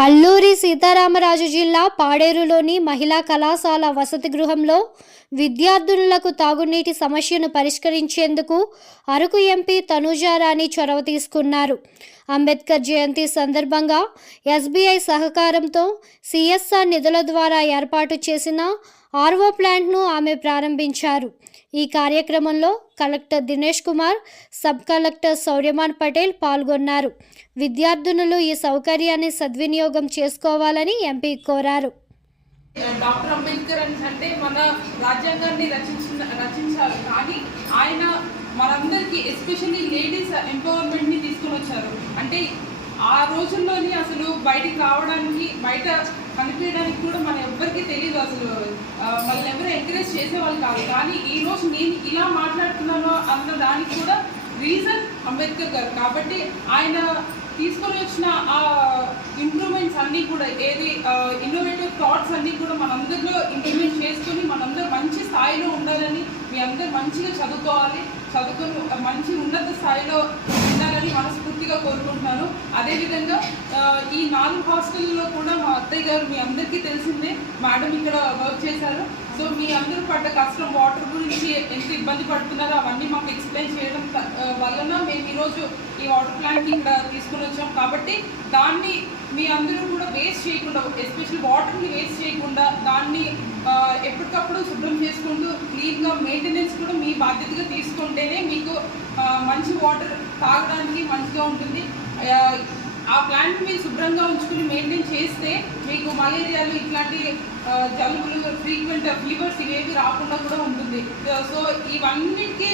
అల్లూరి సీతారామరాజు జిల్లా పాడేరులోని మహిళా కళాశాల వసతి గృహంలో విద్యార్థినులకు తాగునీటి సమస్యను పరిష్కరించేందుకు అరకు ఎంపీ తనూజారాణి చొరవ తీసుకున్నారు. అంబేద్కర్ జయంతి సందర్భంగా ఎస్బీఐ సహకారంతో సిఎస్ఆర్ నిధుల ద్వారా ఏర్పాటు చేసిన ఆర్వో ప్లాంట్ను ఆమె ప్రారంభించారు. ఈ కార్యక్రమంలో collector Dinesh Kumar sub collector Sauryaman Patel పాల్గొన్నారు. విద్యార్థినులు ఈ సౌకర్యాన్ని సద్వినియోగం చేసుకోవాలని ఎంపీ కోరారు. డాక్టర్ అంబేద్కర్ అని అంటే మన రాజ్యాంగాన్ని రచించిన రచించారు. కానీ ఆయన మనందరికీ ఎస్పెషల్లీ లేడీస్ ఎంపవర్మెంట్ని తీసుకొని వచ్చారు. అంటే ఆ రోజుల్లోని అసలు బయటికి రావడానికి బయట కనిపించడానికి కూడా మన ఎవ్వరికీ తెలియదు అసలు. ఆ, ఎవరు ఎంకరేజ్ చేసేవాళ్ళు కాదు. కానీ ఈ రోజు నేను ఇలా మాట్లాడుతున్నాను అన్న దానికి కూడా రీజన్ అంబేద్కర్ గారు. కాబట్టి ఆయన తీసుకొని వచ్చిన ఆ ఇంప్రూవ్మెంట్స్ అన్నీ కూడా ఏది ఇన్నోవేటివ్ థాట్స్ అన్నీ కూడా మనందరిలో ఇంప్లిమెంట్ చేసుకొని మనందరూ మంచి స్థాయిలో ఉండాలని మీ అందరూ మంచిగా చదువుకోవాలి చదువుకొని మంచి ఉన్నత స్థాయిలో మనస్ఫూర్తిగా కోరుకుంటున్నాను. అదేవిధంగా ఈ నాలుగు హాస్టల్లో కూడా మా అత్తయ్య గారు మీ అందరికీ తెలిసిందే మేడం ఇక్కడ వర్క్ చేశారు. సో మీ అందరూ పడ్డ కష్టం వాటర్ గురించి ఎంత ఇబ్బంది పడుతున్నారో అవన్నీ మాకు ఎక్స్ప్లెయిన్ చేయడం వలన మేము ఈరోజు ఈ వాటర్ ప్లాంట్ ఇక్కడ తీసుకుని వచ్చాం. కాబట్టి దాన్ని మీ అందరూ కూడా వేస్ట్ చేయకుండా ఎస్పెషల్ వాటర్ని వేస్ట్ చేయకుండా దాన్ని ఎప్పటికప్పుడు శుభ్రం చేసుకుంటూ క్లీన్గా మెయింటెనెన్స్ కూడా మీ బాధ్యతగా తీసుకుంటేనే మీకు మంచి వాటర్ తాగడానికి మంచిగా ఉంటుంది. ఆ, ప్లాంట్ మీరు శుభ్రంగా ఉంచుకుని మెయింటైన్ చేస్తే మీకు మలేరియాలు ఇట్లాంటి జలుబులు ఫ్రీక్వెంట్ ఫీవర్స్ ఇవేవి రాకుండా కూడా ఉంటుంది. సో ఇవన్నిటికీ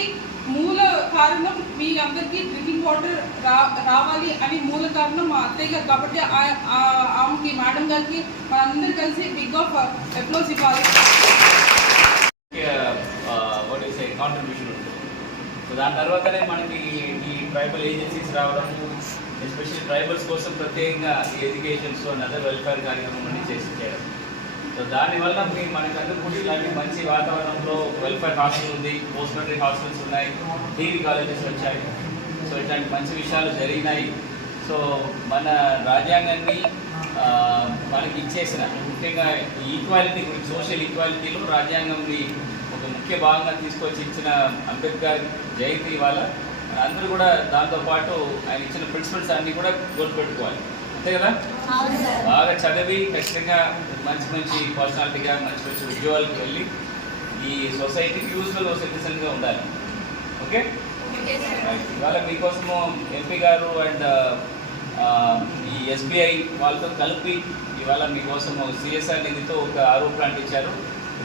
మూల కారణం మీ అందరికీ డ్రింకింగ్ వాటర్ రా రావాలి అని మూల కారణం మా అత్తయ్య గారు కాబట్టి ఆ- ఆమెకి మేడం గారికి మనందరూ కలిసి బిగ్ ఆఫ్ అప్లోజ్ ఇవ్వాలి. వాట్ ఈస్ కాంట్రిబ్యూషన్ ఉంటుంది. సో దాని తర్వాతనే మనకి ఈ ట్రైబల్ ఏజెన్సీస్ రావడం ఎస్పెషల్లీ ట్రైబల్స్ కోసం ప్రత్యేకంగా ఎడ్యుకేషన్స్ అండ్ అదర్ వెల్ఫేర్ కార్యక్రమం అన్ని చేసి చేయడం. సో దానివల్ల మీ మనకందరూ కూడా ఇలాంటి మంచి వాతావరణంలో వెల్ఫేర్ హాస్టల్ ఉంది పోస్ట్ మెట్రిక్ హాస్టల్స్ ఉన్నాయి డిగ్రీ కాలేజెస్ వచ్చాయి. సో ఇట్లాంటి మంచి విషయాలు జరిగినాయి. సో మన రాజ్యాంగాన్ని మనకి ఇచ్చేసిన ముఖ్యంగా ఈక్వాలిటీ గురించి సోషల్ ఈక్వాలిటీలో రాజ్యాంగంని ఒక ముఖ్య భాగంగా తీసుకొచ్చి ఇచ్చిన అంబేద్కర్ జయంతి ఇవాళ అందరూ కూడా దాంతోపాటు ఆయన ఇచ్చిన ప్రిన్సిపల్స్ అన్నీ కూడా గుర్తుపెట్టుకోవాలి అంతే కదా? బాగా చదివి ఖచ్చితంగా మంచి మంచి పర్సనాలిటీగా మంచి మంచి ఉద్యోగాలకు వెళ్ళి ఈ సొసైటీకి యూస్ఫుల్ సిటిజన్గా ఉండాలి. ఓకే. ఇవాళ మీకోసము ఎంపీ గారు అండ్ ఈ ఎస్బీఐ వాళ్ళతో కలిపి ఇవాళ మీకోసము సిఎస్ఆర్ నిధితో ఒక ఆరో ప్లాంట్ ఇచ్చారు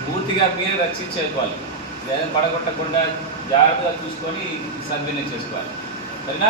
పూర్తిగా మీరే రక్షించుకోవాలి లేదా పడగొట్టకుండా జాగ్రత్తగా చూసుకొని సద్వినియోగం చేసుకోవాలి. సరేనా?